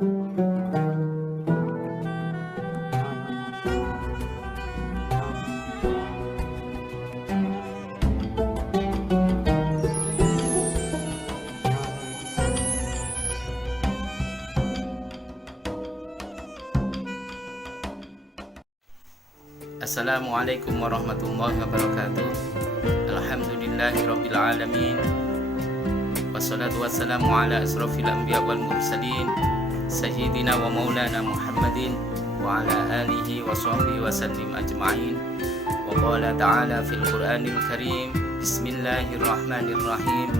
Assalamualaikum warahmatullahi wabarakatuh. Alhamdulillahirabbil alamin. Wassalatu wassalamu ala asrofil anbiya wal mursalin sayyidina wa maulana Muhammadin wa ala alihi wa sahbihi wa sallim ajma'in. Wa qala ta'ala fil Qur'anil Karim, Bismillahirrahmanirrahim.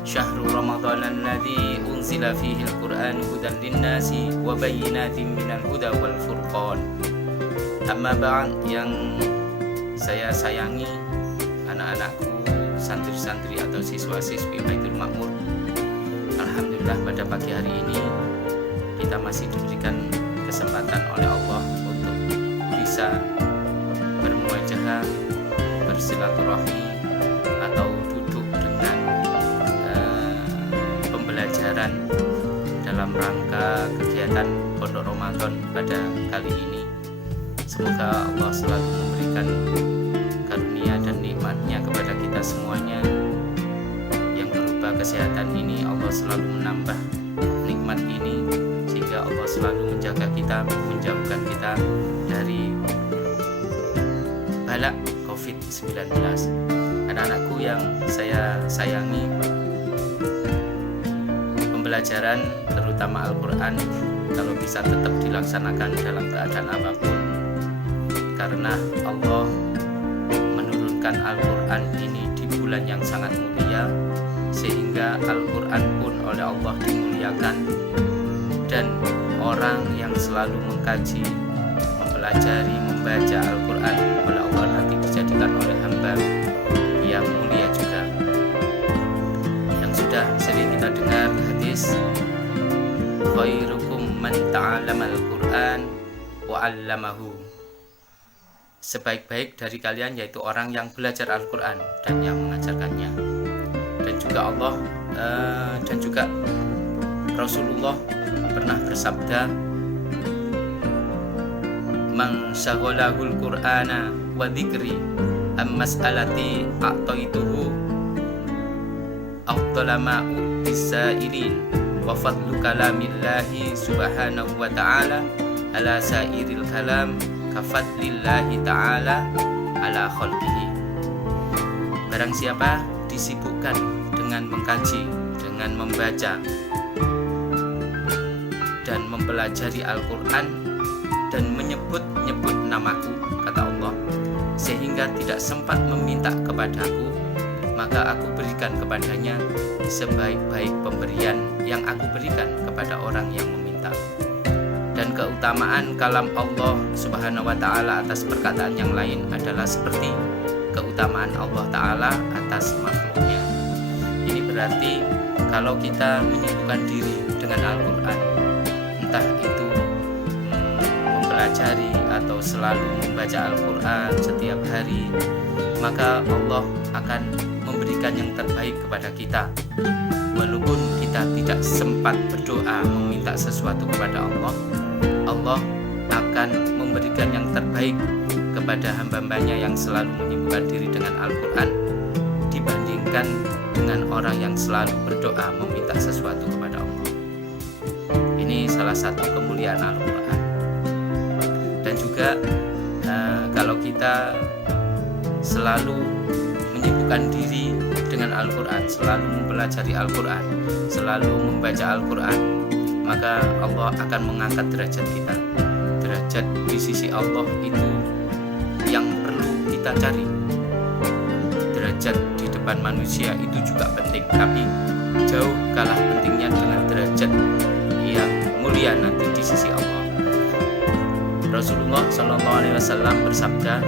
Syahrul Ramadan alladzi unzila fihi al-Qur'an hudan lin-nasi wa bayyinatin minal huda wal furqan. Amma ba'd, yang saya sayangi anak-anakku, santri-santri atau siswa-siswi Baitul Makmur. Alhamdulillah pada pagi hari ini kita masih diberikan kesempatan oleh Allah untuk bisa bermuajahah, bersilaturahmi atau duduk dengan pembelajaran dalam rangka kegiatan Pondok Ramadan pada kali ini. Semoga Allah selalu memberikan karunia dan nikmatnya kepada kita semuanya. Yang berupa kesehatan ini, Allah selalu menambah nikmat ini, sehingga Allah selalu menjaga kita, menjauhkan kita dari bala COVID-19. Anak-anakku yang saya sayangi, pembelajaran terutama Al-Quran kalau bisa tetap dilaksanakan dalam keadaan apapun, karena Allah menurunkan Al-Quran ini di bulan yang sangat mulia, sehingga Al-Quran pun oleh Allah dimuliakan. Dan orang yang selalu mengkaji, mempelajari, membaca Al-Quran oleh Allah nanti dijadikan oleh hamba yang mulia juga. Yang sudah sering kita dengar hadis, khairukum man ta'allamal Qur'an wa 'allamahu. Sebaik-baik dari kalian yaitu orang yang belajar Al-Quran dan yang mengajarkannya. Dan juga Allah dan juga Rasulullah pernah bersabda, man syaghalahul Qur'ana wa dzikri am mas'alati a'taituhu afdala ma utisailin wa fadlu kalamillahi subhanahu wa ta'ala ala sairil kalam kafadlillahi ta'ala ala khalqihi. Barang siapa disibukkan dengan mengkaji, dengan membaca dan mempelajari Al-Quran dan menyebut-nyebut namaku, kata Allah, sehingga tidak sempat meminta kepadaku, maka aku berikan kepadanya sebaik-baik pemberian yang aku berikan kepada orang yang meminta. Dan keutamaan kalam Allah Subhanahu wa ta'ala atas perkataan yang lain adalah seperti keutamaan Allah ta'ala atas makhluknya. Ini berarti kalau kita menyibukkan diri dengan Al-Quran, entah itu mempelajari atau selalu membaca Al-Quran setiap hari, maka Allah akan memberikan yang terbaik kepada kita. Walaupun kita tidak sempat berdoa meminta sesuatu kepada Allah, Allah akan memberikan yang terbaik kepada hamba-hambanya yang selalu menyibukkan diri dengan Al-Quran dibandingkan dengan orang yang selalu berdoa meminta sesuatu kepada Allah. Ini salah satu kemuliaan Al-Quran. Dan juga kalau kita selalu menyibukkan diri dengan Al-Quran, selalu mempelajari Al-Quran, selalu membaca Al-Quran, maka Allah akan mengangkat derajat kita. Derajat di sisi Allah itu yang perlu kita cari. Derajat di depan manusia itu juga penting, tapi jauh kalah pentingnya dengan derajat yang mulia nanti di sisi Allah. Rasulullah SAW bersabda,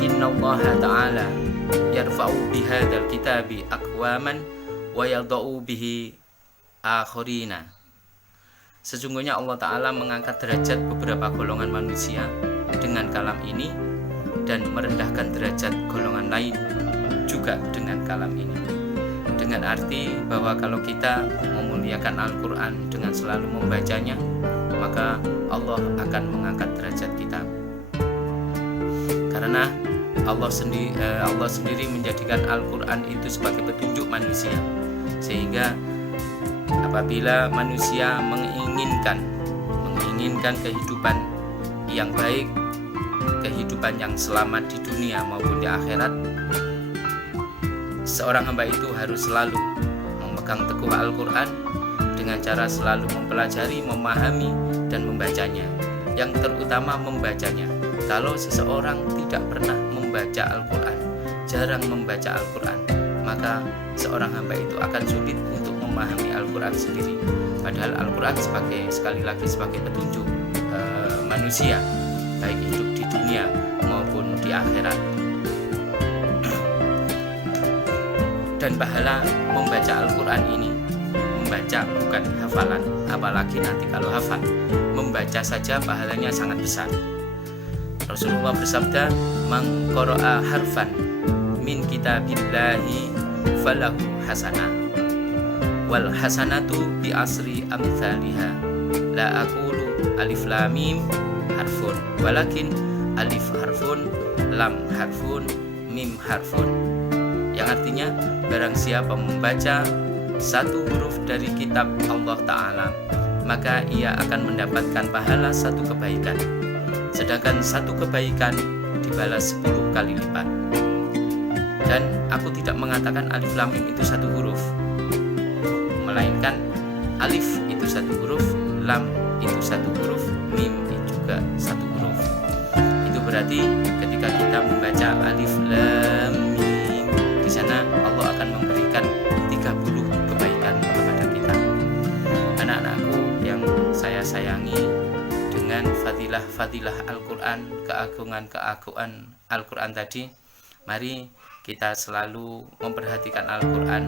Innallaha ta'ala yarfa'u bihadzal kitabi aqwaman wa yadha'u bihi akhirina. Sesungguhnya Allah Ta'ala mengangkat derajat beberapa golongan manusia dengan kalam ini dan merendahkan derajat golongan lain juga dengan kalam ini. dengan arti bahwa kalau kita memuliakan Al-Quran dengan selalu membacanya, maka Allah akan mengangkat derajat kita. Karena Allah sendiri menjadikan Al-Quran itu sebagai petunjuk manusia, sehingga apabila manusia menginginkan kehidupan yang baik, kehidupan yang selamat di dunia maupun di akhirat, seorang hamba itu harus selalu memegang teguh Al-Quran dengan cara selalu mempelajari, memahami, dan membacanya. Yang terutama membacanya. Kalau seseorang tidak pernah membaca Al-Quran, jarang membaca Al-Quran, maka seorang hamba itu akan sulit untuk memahami Al-Quran sendiri. Padahal Al-Quran sekali lagi sebagai petunjuk manusia, baik hidup di dunia maupun di akhirat. Dan pahala membaca Al-Quran ini, membaca bukan hafalan, apalagi nanti kalau hafal, membaca saja pahalanya sangat besar. Rasulullah bersabda, "Man qara'a harfan min kitabillahi falahu hasanah wal hasanatu bi asri amthaliha la aqulu alif lam mim harfun walakin alif harfun lam harfun mim harfun." Yang artinya, barang siapa membaca satu huruf dari kitab Allah Ta'ala, maka ia akan mendapatkan pahala satu kebaikan, sedangkan satu kebaikan dibalas 10 kali lipat. Dan aku tidak mengatakan alif lam mim itu satu huruf, melainkan alif itu satu huruf, lam itu satu huruf, mim juga satu huruf. Itu berarti ketika kita membaca alif lam mim, di sana Allah akan memberikan 30 kebaikan kepada kita. Anak-anakku yang saya sayangi, dengan fadilah-fadilah Al-Quran, keagungan-keagungan Al-Quran tadi, mari kita selalu memperhatikan Al-Quran,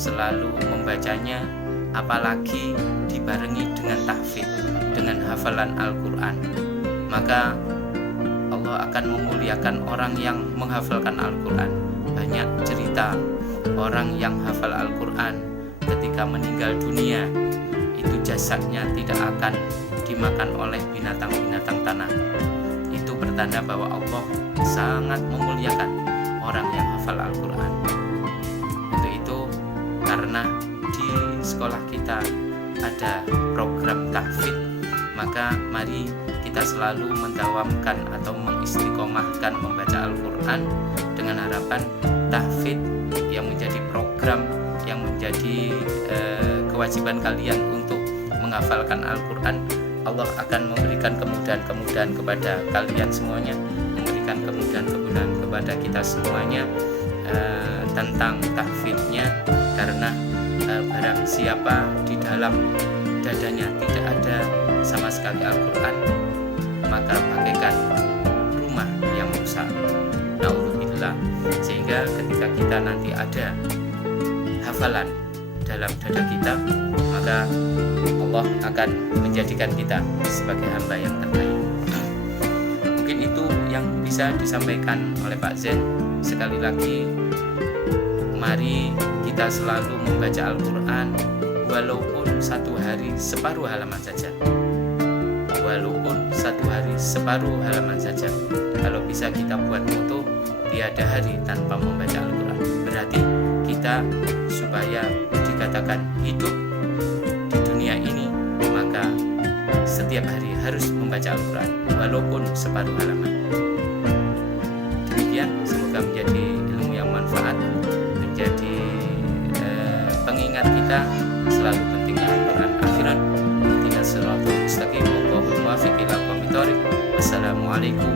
selalu membacanya, apalagi dibarengi dengan tahfidz, dengan hafalan Al-Quran. Maka Allah akan memuliakan orang yang menghafalkan Al-Quran. Banyak cerita orang yang hafal Al-Quran ketika meninggal dunia, itu jasadnya tidak akan dimakan oleh binatang-binatang tanah. Itu bertanda bahwa Allah sangat memuliakan orang yang hafal Al-Quran. Untuk itu, karena di sekolah kita ada program tahfidz, maka mari kita selalu mendawamkan atau mengistiqomahkan membaca Al-Quran dengan harapan tahfidz yang menjadi program, yang menjadi kewajiban kalian untuk menghafalkan Al-Quran. Allah akan memberikan kemudahan-kemudahan kepada kalian semuanya, memberikan kemudahan-kemudahan kepada kita semuanya tentang tahfidznya. Karena barang siapa di dalam dadanya tidak ada sama sekali Al-Quran, maka bagaikan rumah yang rusak, naudzubillah. Sehingga ketika kita nanti ada hafalan dalam dada kita, maka Allah akan menjadikan kita sebagai hamba yang terbaik. Mungkin itu yang bisa disampaikan oleh Pak Zen. Sekali lagi, mari kita selalu membaca Al-Quran, walaupun satu hari separuh halaman saja. Walaupun satu hari separuh halaman saja. Kalau bisa kita buat moto, tiada hari tanpa membaca Al-Quran. Berarti kita supaya dikatakan hidup di dunia ini, maka setiap hari harus membaca Al-Quran walaupun separuh halaman. Demikian, semoga menjadi ilmu yang manfaat, menjadi pengingat kita selalu pentingnya Al-Quran akhiran. Tidak siratal mustaqim, wallahu muwaffiq ila aqwamit thoriq. Wassalamualaikum